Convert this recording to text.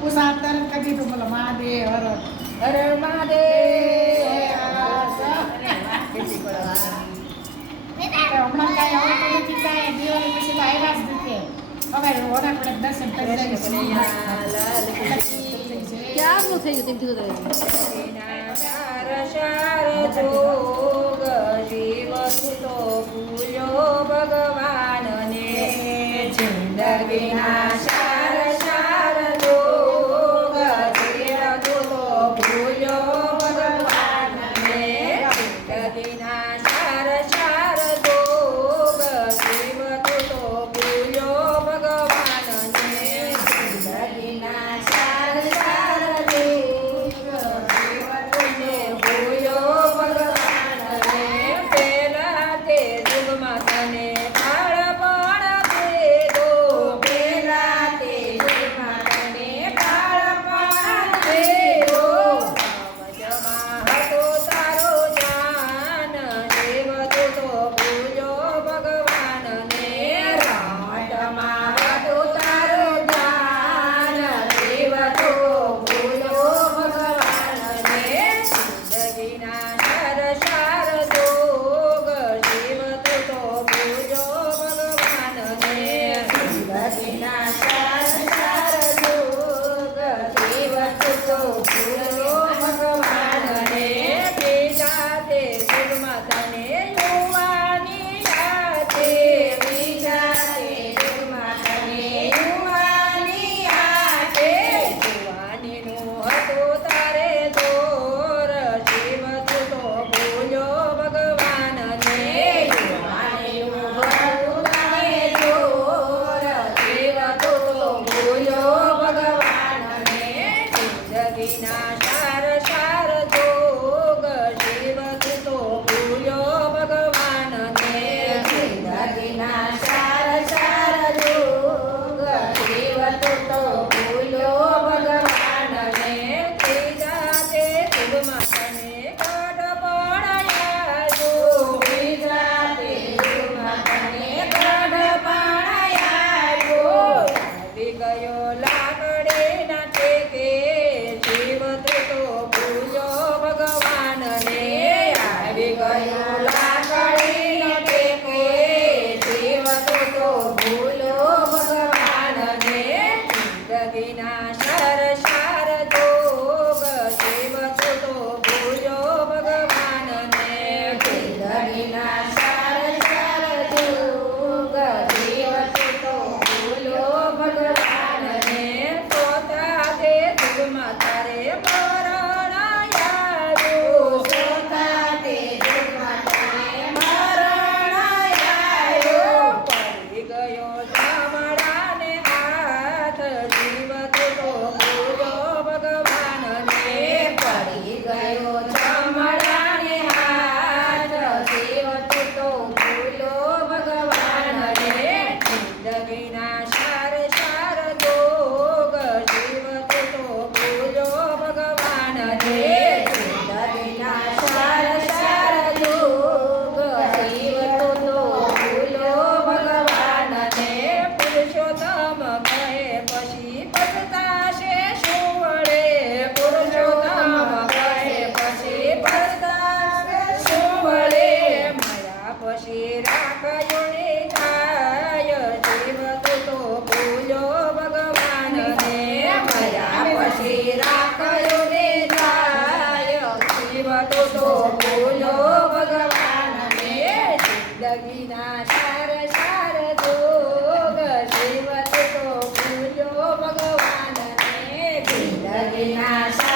ઉષા તરત કદી તો બોલો મહાદેવ હર હર મહાદેવ હમણાં કાંઈ આવતું નથી કાંઈ દિવાળી પછી તો આવ્યા જ નથી હવે ઓડા પડે દર્શન કરી ક્યારનું થઈ ગયું તેમ ભગવાનને જિંદગીના સાર સાર જોગ જીવતું તો ભૂલ્યો ભગવાનને જિંદગીના સાર સાર જોગ જીવતું તો ભૂલ્યો ભગવાનને જિંદગીના સાર સાર જોગ જીવતું તો ભૂલ્યો ભગવાનને પેલા તે યુગમાં તને જિંદગીના સાર સાર જોગ જીવત તો ભૂલ્યો ભગવાનને જિંદગીના